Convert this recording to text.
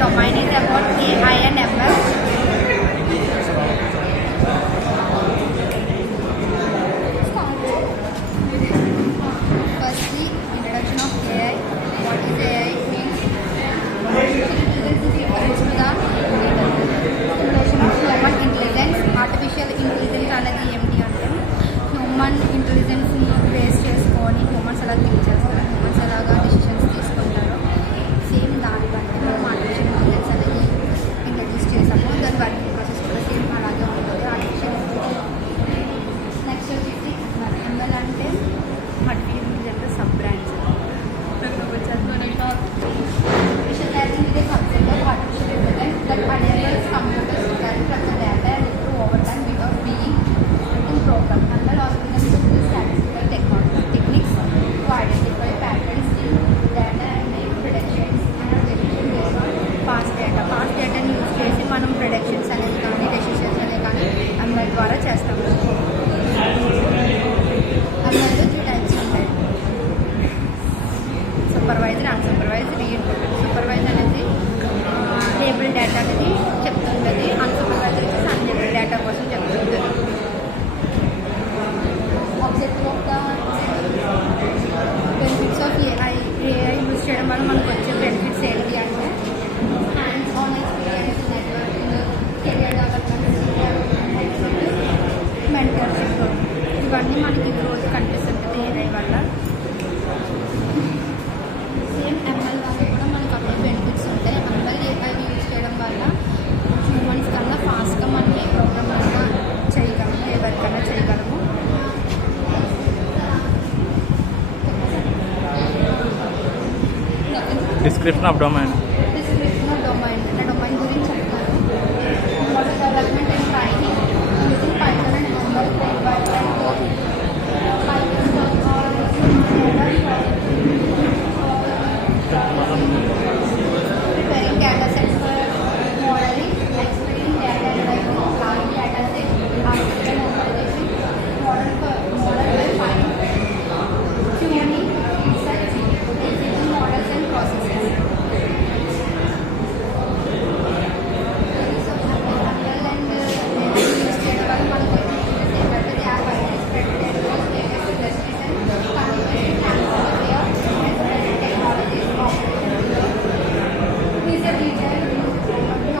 domain is about AI and ML. Firstly, introduction of AI. What is AI means? Intelligence is equal to the introduction of human intelligence. Artificial intelligence అనేది ఏమిటి అంటే హ్యూమన్ ఇంటెలిజెన్స్ని బేస్ చేసుకొని హ్యూమన్స్ ఎలా థింక్ చేస్తారు, హ్యూమన్స్ ఎలాగా డిసిషన్స్ తీసుకుంటారో సేమ్ దాని బట్టి మనం ఆర్టిఫిషియల్ ఇంటెలిజెన్స్ అనేది ఇంట్రడ్యూస్ చేసాము. దాని వర్కింగ్ ప్రాసెస్ కూడా సేమ్ అలాగే ఉంటుంది ఆర్టిఫిషియల్ ఇంటెలిజెన్స్. నెక్స్ట్ వచ్చేసి ఎంఎల్ అంటే artificial intelligence sub branch. Artificial learning is a subset of artificial intelligence that enables computers to learn from the data and improve over time without being improper. ML algorithms use statistical techniques to identify patterns in data and make predictions and decisions based on past data. Past data ని యూజ్ చేసి మనం predictions అనేది కానీ డెసిషన్స్ అనేది కానీ ML ద్వారా చేస్తాము. MLలో 2 types ఉంటాయి: సూపర్వైజర్, అన్సూపర్వైజర్, రీఇన్ఫోర్స్మెంట్. సూపర్వైజర్ అనేది లేబుల్ డేటా అనేది చెప్తుంటుంది, అన్సూపర్వైజర్ వచ్చేసి అన్లేబుల్ డేటా కోసం చెప్తుంది. Objective of the benefits of AI use చేయడం వల్ల మనకు వచ్చే బెనిఫిట్స్ ఏంటి అంటే hands on experience, networking, career development, mentorship, ఇవన్నీ మనకి గ్రోత్ కనిపిస్తుంటుంది ఏఐ వల్ల. సేమ్ ఎంఎల్ వల్ల కూడా మనకు అన్ని బెనిఫిట్స్ ఉంటాయి. ఎంఎల్ ఏఐ యూజ్ చేయడం వల్ల హ్యూమన్స్ కన్నా ఫాస్ట్గా మనం ఏ ప్రోగ్రామ్ అయినా చేయగలము, ఏ వర్క్ అయినా చేయగలము. Description of domain.